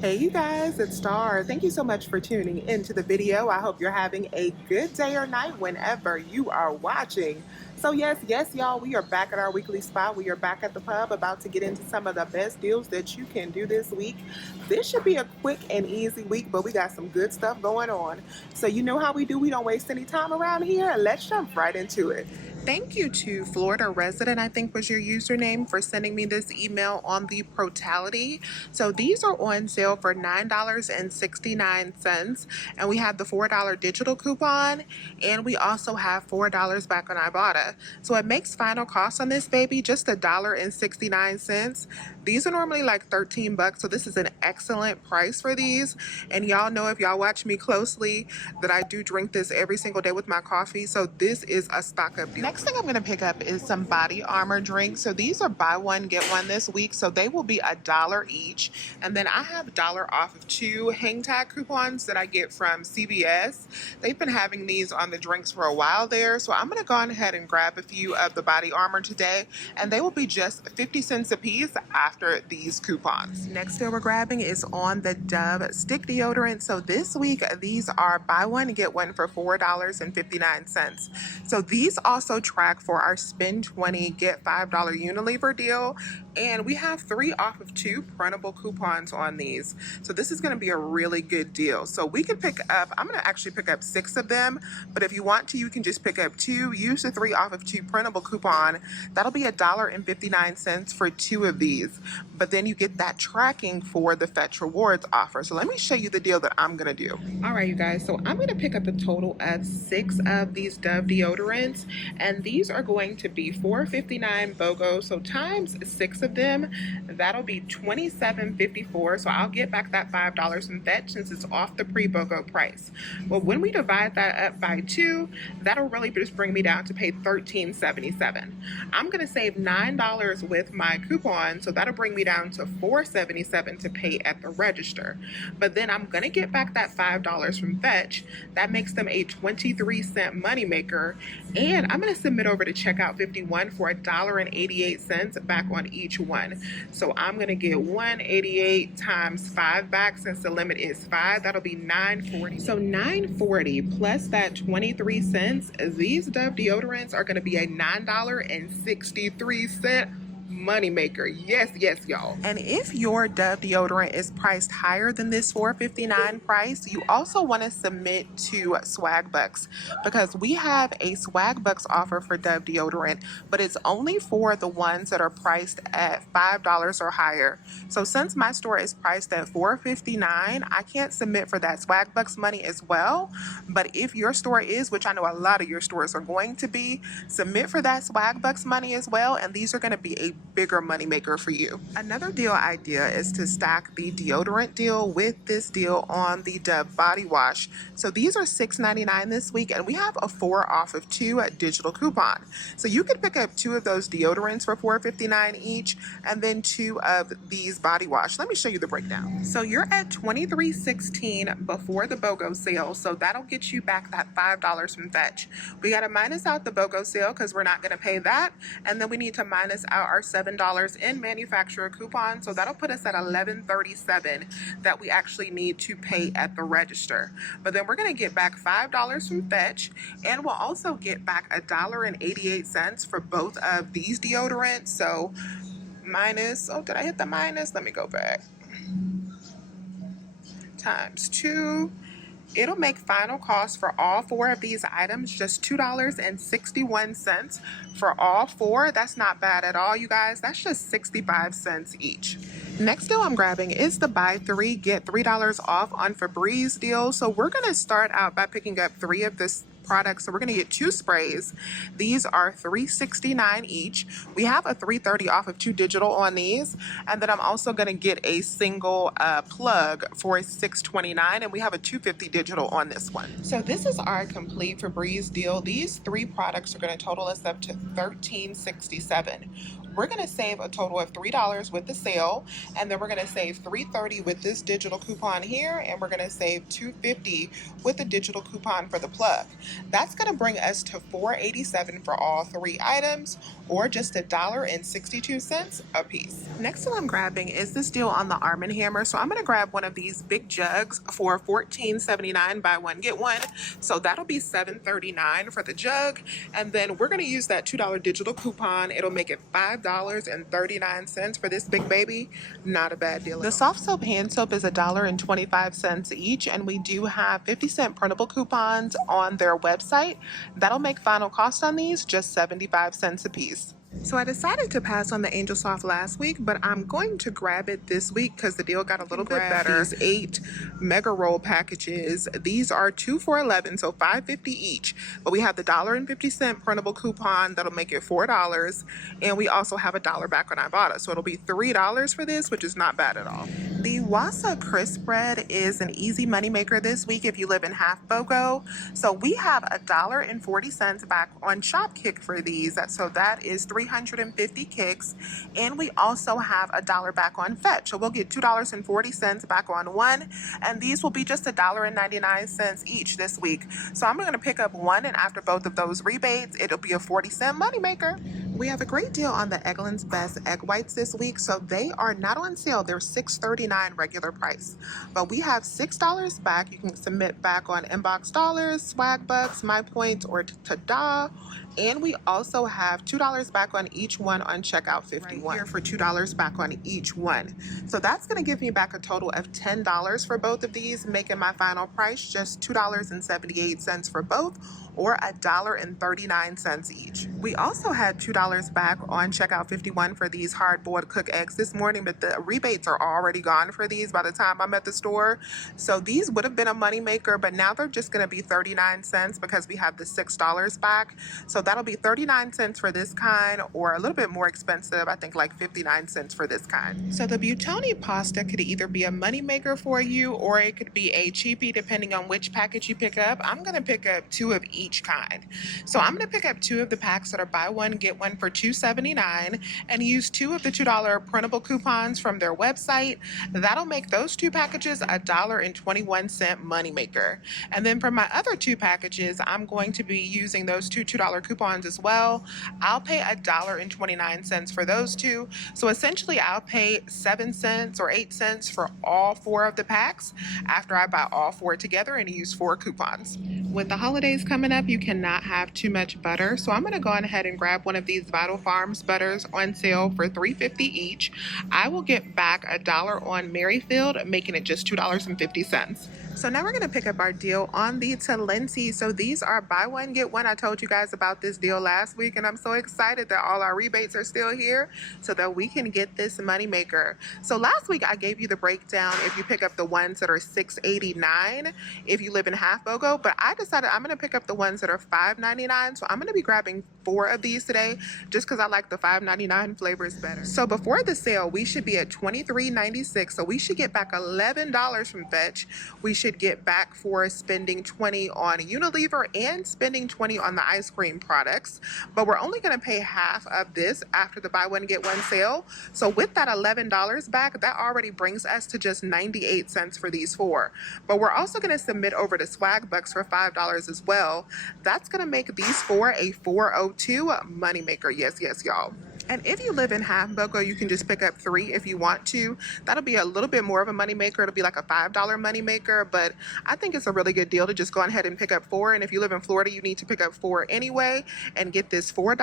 Hey you guys, it's Star. Thank you so much for tuning into the video. I hope you're having a good day or night whenever you are watching. So yes, y'all, we are back at our weekly spot. We are back at the pub about to get into some of the best deals that you can do this week. This should be a quick and easy week, but we got some good stuff going on. So you know how we do. We don't waste any time around here. Let's jump right into it. Thank you to Florida Resident, I think was your username, for sending me this email on the Protality. So these are on sale for $9.69, and we have the $4 digital coupon, and we also have $4 back on Ibotta. So it makes final cost on this baby just $1.69. These are normally like 13 bucks, so this is an excellent price for these. And y'all know, if y'all watch me closely, that I do drink this every single day with my coffee, so this is a stock up deal. Next thing I'm going to pick up is some Bodyarmor drinks. So these are buy one get one this week, so they will be $1 each. And then I have $1 off of 2 hang tag coupons that I get from CVS. They've been having these on the drinks for a while there, so I'm going to go ahead and grab a few of the Bodyarmor today, and they will be just 50 cents a piece after these coupons. Next deal we're grabbing is on the Dove stick deodorant. So this week these are buy one get one for $4.59. So these also track for our spend 20 get $5 Unilever deal, and we have 3 off of 2 printable coupons on these. So this is going to be a really good deal. So we can pick up, I'm going to actually pick up 6 of them, but if you want to, you can just pick up 2. Use the 3 off of 2 printable coupon. That'll be $1.59 for 2 of these, but then you get that tracking for the Fetch Rewards offer. So let me show you the deal that I'm going to do. All right, you guys, so I'm going to pick up a total of 6 of these Dove deodorants, and these are going to be $4.59 BOGO. So times 6 of them, that'll be $27.54. So I'll get back that $5 from Fetch since it's off the pre-BOGO price. Well, when we divide that up by 2, that'll really just bring me down to pay $13.77. I'm going to save $9 with my coupon, so that'll bring me down to $4.77 to pay at the register. But then I'm going to get back that $5 from Fetch. That makes them a 23-cent moneymaker, and I'm going to submit over to checkout 51 for $1.88 back on each one. So I'm going to get $1.88 times 5 back, since the limit is 5. That'll be $9.40. So $9.40 plus that 23 cents. These Dove deodorants are going to be a $9.63 moneymaker. Yes, y'all. And if your Dove deodorant is priced higher than this $4.59 price, you also want to submit to Swag Bucks, because we have a Swag Bucks offer for Dove deodorant, but it's only for the ones that are priced at $5 or higher. So since my store is priced at $4.59, I can't submit for that Swag Bucks money as well. But if your store is, which I know a lot of your stores are going to be, submit for that Swag Bucks money as well, and these are going to be a bigger moneymaker for you. Another deal idea is to stack the deodorant deal with this deal on the Dove body wash. So these are $6.99 this week, and we have a 4 off of 2 digital coupon. So you could pick up 2 of those deodorants for $4.59 each, and then 2 of these body wash. Let me show you the breakdown. So you're at $23.16 before the BOGO sale, so that'll get you back that $5 from Fetch. We got to minus out the BOGO sale because we're not going to pay that, and then we need to minus out our $7 in manufacturer coupon, so that'll put us at $11.37 that we actually need to pay at the register. But then we're going to get back $5 from Fetch, and we'll also get back $1.88 for both of these deodorants. So minus, oh, did I hit the minus? Let me go back. Times 2. It'll make final cost for all 4 of these items just $2.61 for all 4. That's not bad at all, you guys. That's just 65 cents each. Next deal I'm grabbing is the buy 3 get $3 off on Febreze deal. So we're going to start out by picking up 3 of this products. So we're going to get 2 sprays. These are $3.69 each. We have a $3.30 off of 2 digital on these, and then I'm also going to get a single plug for $6.29, and we have a $2.50 digital on this one. So this is our complete Febreze deal. These 3 products are going to total us up to $13.67. We're going to save a total of $3 with the sale, and then we're going to save $3.30 with this digital coupon here, and we're going to save $2.50 with the digital coupon for the plug. That's going to bring us to $4.87 for all three items, or just $1.62 a piece. Next thing I'm grabbing is this deal on the Arm & Hammer. So I'm going to grab one of these big jugs for $14.79, buy one get one. So that'll be $7.39 for the jug, and then we're going to use that $2 digital coupon. It'll make it $5.39 for this big baby. Not a bad deal. The soft soap hand soap is $1.25 each, and we do have 50-cent printable coupons on their website. That'll make final cost on these just 75 cents a piece. So I decided to pass on the Angel Soft last week, but I'm going to grab it this week because the deal got a little bit better. These 8 mega roll packages. These are 2 for $11, so $5.50 each. But we have the $1.50 printable coupon that'll make it $4, and we also have $1 back on Ibotta, so it'll be $3 for this, which is not bad at all. The Wassa crisp bread is an easy moneymaker this week if you live in Half BOGO. So we have $1.40 back on Shopkick for these. So that is 350 kicks. And we also have $1 back on Fetch. So we'll get $2.40 back on one. And these will be just $1.99 each this week. So I'm going to pick up one, and after both of those rebates, it'll be a 40-cent moneymaker. We have a great deal on the Eggland's Best egg whites this week, so they are not on sale. They're $6.39 regular price, but we have $6 back. You can submit back on Inbox Dollars, Swag Bucks, My Points, or Tada. And we also have $2 back on each one on checkout 51. Right here for $2 back on each one. So that's going to give me back a total of $10 for both of these, making my final price just $2.78 for both, or $1.39 each. We also had $2 back on checkout 51 for these hard-boiled cooked eggs this morning, but the rebates are already gone for these by the time I'm at the store. So these would have been a moneymaker, but now they're just going to be 39 cents because we have the $6 back. So that'll be 39 cents for this kind, or a little bit more expensive, I think like 59 cents for this kind. So the Buitoni pasta could either be a moneymaker for you, or it could be a cheapie depending on which package you pick up. I'm going to pick up 2 of each kind. So I'm going to pick up 2 of the packs that are buy one get one for $2.79, and use 2 of the $2 printable coupons from their website. That'll make those 2 packages $1.21 moneymaker. And then for my other 2 packages, I'm going to be using those two $2 coupons as well. I'll pay $1.29 for those 2. So essentially I'll pay 7 cents or 8 cents for all 4 of the packs after I buy all 4 together and use 4 coupons. With the holidays coming up, you cannot have too much butter, so I'm going to go on ahead and grab one of these Vital Farms butters on sale for $3.50 each. I will get back $1 on Merrifield, making it just $2.50. So now we're going to pick up our deal on the Talenti. So these are buy one get one. I told you guys about this deal last week, and I'm so excited that all our rebates are still here so that we can get this moneymaker. So last week I gave you the breakdown if you pick up the ones that are $6.89 if you live in Half BOGO, but I decided I'm going to pick up the ones that are $5.99. So I'm going to be grabbing 4 of these today just because I like the $5.99 flavors better. So before the sale, we should be at $23.96. So we should get back $11 from Fetch. We should get back for spending $20 on Unilever and spending $20 on the ice cream products. But we're only going to pay half of this after the buy one get one sale. So with that $11 back, that already brings us to just 98 cents for these 4. But we're also going to submit over to Swag Bucks for $5 as well. That's going to make these 4 a $4.02 moneymaker. Yes, y'all. And if you live in Half BOGO, you can just pick up 3 if you want to. That'll be a little bit more of a moneymaker. It'll be like a $5 moneymaker, but I think it's a really good deal to just go ahead and pick up 4. And if you live in Florida, you need to pick up 4 anyway and get this $4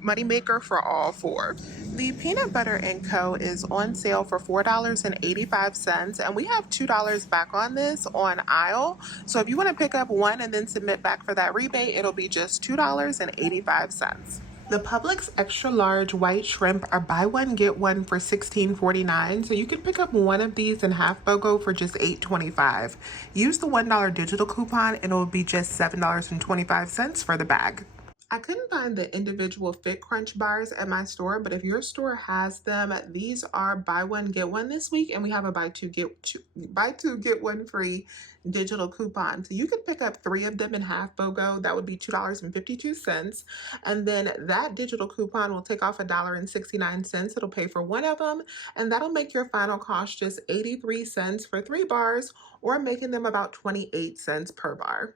moneymaker for all 4. The Peanut Butter & Co. is on sale for $4.85, and we have $2 back on this on aisle. So if you want to pick up 1 and then submit back for that rebate, it'll be just $2.85. The Publix extra large white shrimp are buy one get one for $16.49, so you can pick up 1 of these in Half BOGO for just $8.25. Use the $1 digital coupon and it will be just $7.25 for the bag. I couldn't find the individual Fit Crunch bars at my store, but if your store has them, these are buy one get one this week, and we have a buy two get one free digital coupon. So you could pick up 3 of them in Half BOGO. That would be $2.52, and then that digital coupon will take off $1.69. It'll pay for 1 of them, and that'll make your final cost just 83 cents for 3 bars, or making them about 28 cents per bar.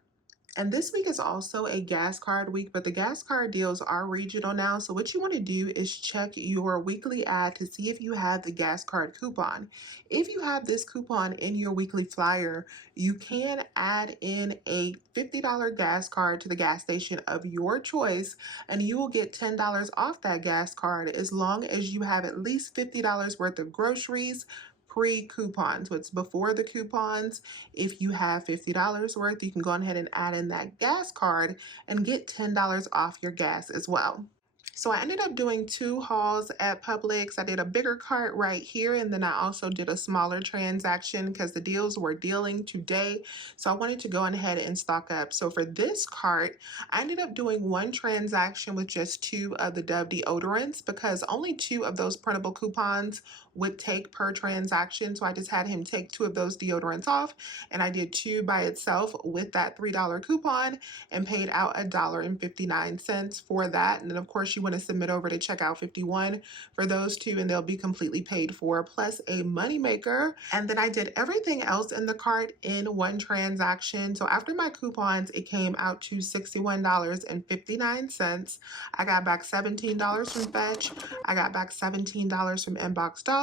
And this week is also a gas card week, but the gas card deals are regional now. So what you want to do is check your weekly ad to see if you have the gas card coupon. If you have this coupon in your weekly flyer, you can add in a $50 gas card to the gas station of your choice, and you will get $10 off that gas card as long as you have at least $50 worth of groceries pre-coupon. So it's before the coupons. If you have $50 worth, you can go ahead and add in that gas card and get $10 off your gas as well. So I ended up doing two hauls at Publix. I did a bigger cart right here, and then I also did a smaller transaction because the deals were dealing today. So I wanted to go ahead and stock up. So for this cart, I ended up doing one transaction with just two of the Dove deodorants because only two of those printable coupons would take per transaction. So I just had him take two of those deodorants off, and I did two by itself with that $3 coupon and paid out $1.59 for that. And then of course you want to submit over to checkout 51 for those two, and they'll be completely paid for, plus a moneymaker. And then I did everything else in the cart in one transaction. So after my coupons, it came out to $61.59. I got back $17 from Fetch. I got back $17 from Inbox Dollars,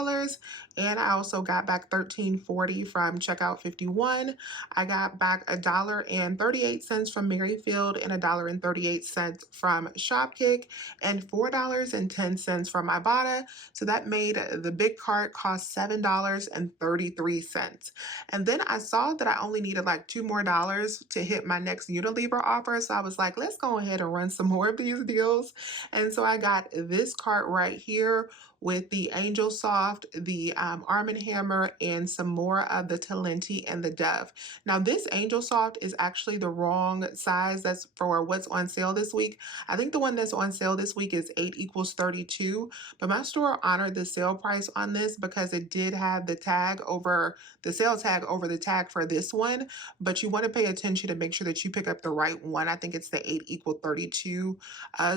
and I also got back $13.40 from checkout 51. I got back $1.38 from Merrifield and $1.38 from Shopkick, and $4.10 from Ibotta. So that made the big cart cost $7.33. And then I saw that I only needed like $2 more to hit my next Unilever offer. So I was like, let's go ahead and run some more of these deals. And so I got this cart right here with the Angel Soft, the Arm & Hammer, and some more of the Talenti and the Dove. Now this Angel Soft is actually the wrong size. That's for what's on sale this week. I think the one that's on sale this week is 8 equals 32, but my store honored the sale price on this because it did have the tag over the sale tag over the tag for this one, but you want to pay attention to make sure that you pick up the right one. I think it's the 8 equal 32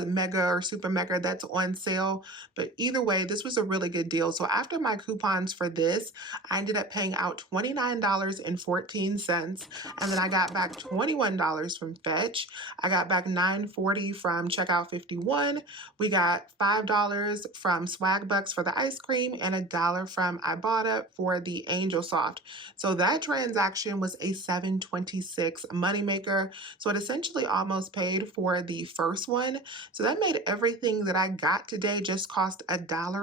mega or super mega that's on sale, but either way, this was a really good deal. So after my coupons for this, I ended up paying out $29.14, and then I got back $21 from Fetch. I got back $9.40 from checkout 51. We got $5 from Swag Bucks for the ice cream and $1 from Ibotta for the Angel Soft. So that transaction was a $7.26 moneymaker. So it essentially almost paid for the first one. So that made everything that I got today just cost $1.66,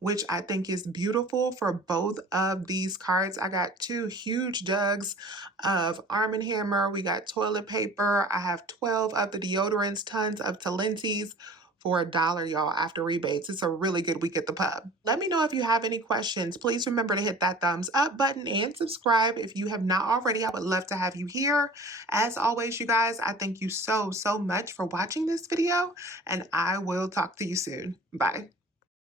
which I think is beautiful for both of these cards. I got two huge jugs of Arm & Hammer. We got toilet paper. I have 12 of the deodorants, tons of Talentis for $1, y'all, after rebates. It's a really good week at the pub. Let me know if you have any questions. Please remember to hit that thumbs up button and subscribe if you have not already. I would love to have you here. As always, you guys, I thank you so much for watching this video, and I will talk to you soon. Bye.